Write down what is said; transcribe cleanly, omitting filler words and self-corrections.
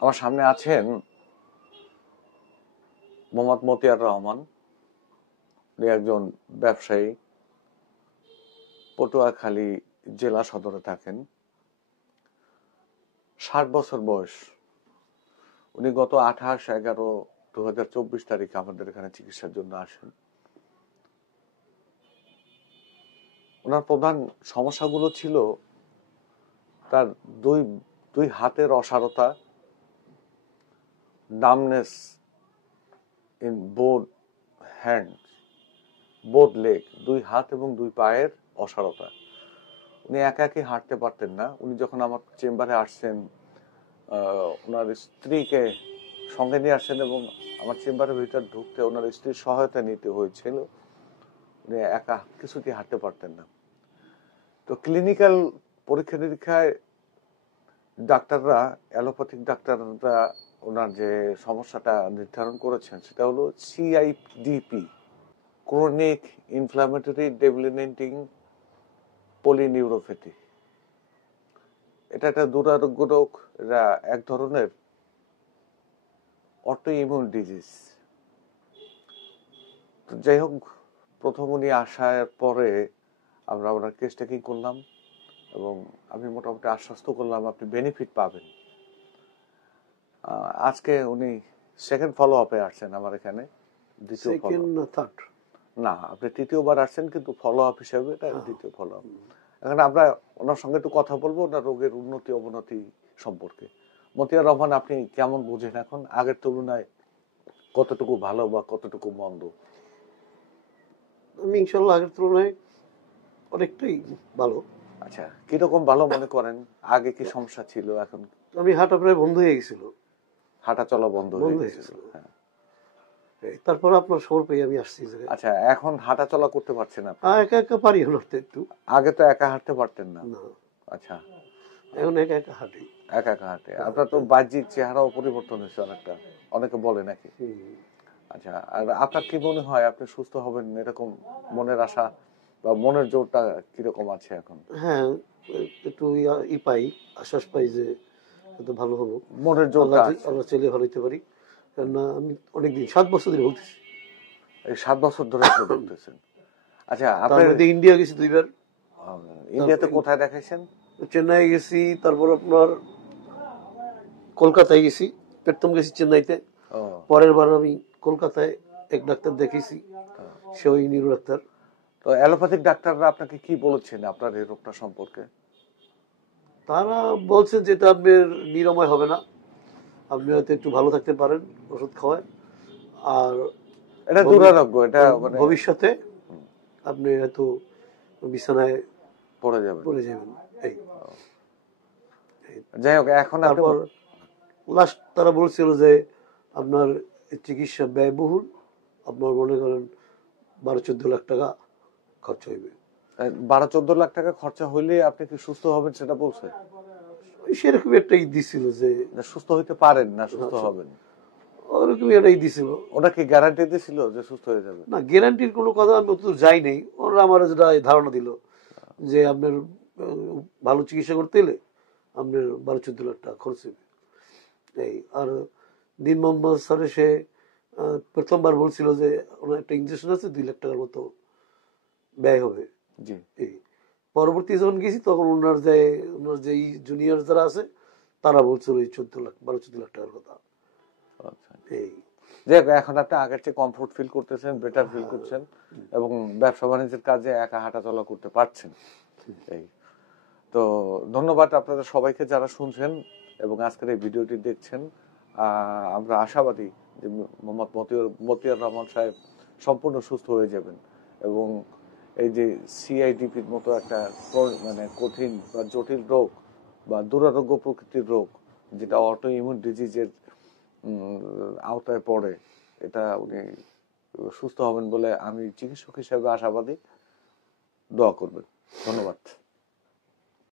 আমার সামনে আছেন মোহাম্মদ মতিয়ার রহমান, উনি একজন ব্যবসায়ী, পটুয়াখালী জেলা সদরে থাকেন। 60 বছর বয়স। উনি গত 28/11/2024 তারিখে আমাদের এখানে চিকিৎসার জন্য আসেন। ওনার প্রধান সমস্যাগুলো ছিল তার দুই হাতের অসারতা, numbness in both hands, both leg, দুই হাত এবং দুই পায়ের অসারতা। উনি একাকি হাঁটতে পারতেন না। উনি যখন আমার চেম্বারে আসছেন, ওনার স্ত্রীকে সঙ্গে নিয়ে আসছেন এবং আমার চেম্বারের ভিতর ঢুকতে ওনার স্ত্রীর সহায়তা নিতে হয়েছিল। উনি একা কিছুতেই হাঁটতে পারতেন না। তো ক্লিনিক্যাল পরীক্ষা নিরীক্ষায় ডাক্তাররা, অ্যালোপ্যাথিক ডাক্তাররা ওনার যে সমস্যাটা নির্ধারণ করেছেন সেটা হলো CIDP, ক্রনিক ইনফ্ল্যামেটরি ডেভেলপমেন্টিং পলিনিউরোপ্যাথি। এটা একটা দুরারোগ্য রোগ। এটা এক ধরনের অটো ইমিউন ডিজিজ। যাই হোক, প্রথম উনি আসার পরে আমরা ওনার কেস টেকিং করলাম এবং আমি মোটামুটি আশ্বস্ত করলাম আপনি বেনিফিট পাবেন। আজকে উনি সেকেন্ড ফলো আপে আসছেন আমার এখানে। না, আপনি তৃতীয়বার আসছেন, কিন্তু ফলো আপ হিসেবে এটা দ্বিতীয় ফলো আপ। এখন আমরা ওনার সঙ্গে একটু কথা বলবো ওনার রোগের উন্নতি অবনতি সম্পর্কে। মতিয়ার রহমান, আপনি কেমন বুঝেন এখন? আগের তুলনায় কতটুকু ভালো বা কতটুকু মন্দ? আমি ইনশাল্লাহ আগের তুলনায় অনেকটাই ভালো। আচ্ছা, কিরকম ভালো মনে করেন? আগে কি সমস্যা ছিল? এখন আমি হাঁটা প্রায় বন্ধ হয়ে গেছিল, হাঁটা চলা বন্ধ হয়ে গেছিল। হ্যাঁ, তারপর আপনার খবর পেয়ে আমি আসছি। আচ্ছা, এখন হাঁটা চলা করতে পারছেন আপনি? একা একা পারি হাঁটতে একটু। আগে তো একা হাঁটতে পারতেন না? আচ্ছা, এখন একা একা হাঁটি। একা একা হাঁটে। আপনার তো বাহ্যিক চেহারাও পরিবর্তন হয়েছে অনেকটা, অনেকে বলে নাকি? আচ্ছা, আর আপনার কি মনে হয় আপনি সুস্থ হবেন এরকম মনের আশা বা মনের জোরটা কিরকম আছে এখন? হ্যাঁ, একটু পাই, আশ্বাস পাই যে হয়তো ভালো হবো। মনের জোরটা আল্লাহ চাইলে ভালো হইতে পারি। কেননা আমি অনেকদিন 7 বছর ধরে বলতেছি। এই 7 বছর ধরে বলতেছেন? আচ্ছা, আপনি ইন্ডিয়া গেছি 2 বার। ইন্ডিয়াতে কোথায় দেখাইছেন? চেন্নাই গেছি, তারপর আপনার কলকাতায় গেছি, প্রথম গেছি চেন্নাইতে, পরের বার আমি কলকাতায় এক ডাক্তার দেখেছি, সে ওই নিউরো ডাক্তার। তো অ্যালোপ্যাথিক ডাক্তাররা আপনাকে কি বলেছেন আপনার এই রোগটা সম্পর্কে? তারা বলছেন যে এটা আপনার নিরাময় হবে না, আপনি হয়তো একটু ভালো থাকতে পারেন ওষুধ খাওয়ায়, আর এটা দুরারোগ্য, এটা ভবিষ্যতে আপনি হয়তো বিছানায় পড়ে যাবেন। এই যাই হোক, এখন তারপর লাস্ট তারা বলছিল যে আপনার চিকিৎসা ব্যয়বহুল, আপনার মনে করেন 12-14 লাখ টাকা খরচা হইবে। 12-14 লাখ টাকা খরচা হইলে আপনি কি সুস্থ হবেন সেটা বলছে? সেরকম একটাই দিছিল যে সুস্থ হইতে পারেন না সুস্থ হবেন, ওরকম এটাই দিছিল। ওরা কি গ্যারান্টি দিছিল যে সুস্থ হয়ে যাবে? না, গ্যারান্টির কোনো কথা আমি অত যাই নাই। ওরা আমার যেটা ধারণা দিল যে আপনার ভালো চিকিৎসা করতে হলে আপনার 12-14 লাখ টাকা খরচ হবে। এই আর দিন মোহাম্মদ স্যারে সে প্রথমবার বলছিল যে ওনার একটা ইঞ্জেকশন আছে 2 লাখ টাকার মতো ব্যয় হবে। এই পরবর্তী যখন গেছি তখন ওনার যে জুনিয়র যারা আছে তারা বলছিল এই 12-14 লাখ টাকার কথা। এই যে এখন আপনি আগের চেয়ে কমফোর্ট ফিল করতেছেন, বেটার ফিল করছেন এবং ব্যবসা বাণিজ্যের কাজে একা হাঁটা চলা করতে পারছেন। এই তো ধন্যবাদ আপনাদের সবাইকে যারা শুনছেন এবং আজকের এই ভিডিওটি দেখছেন। আমরা আশাবাদী যে মোহাম্মদ মতিয়ার রহমান সাহেব সম্পূর্ণ সুস্থ হয়ে যাবেন এবং এই যে CIDPর মতো একটা মানে কঠিন বা জটিল রোগ বা দুরারোগ্য প্রকৃতির রোগ, যেটা অটো ইমিউন ডিজিজের আওতায় পড়ে, এটা উনি সুস্থ হবেন বলে আমি চিকিৎসক হিসেবে আশাবাদী। দোয়া করবেন। ধন্যবাদ।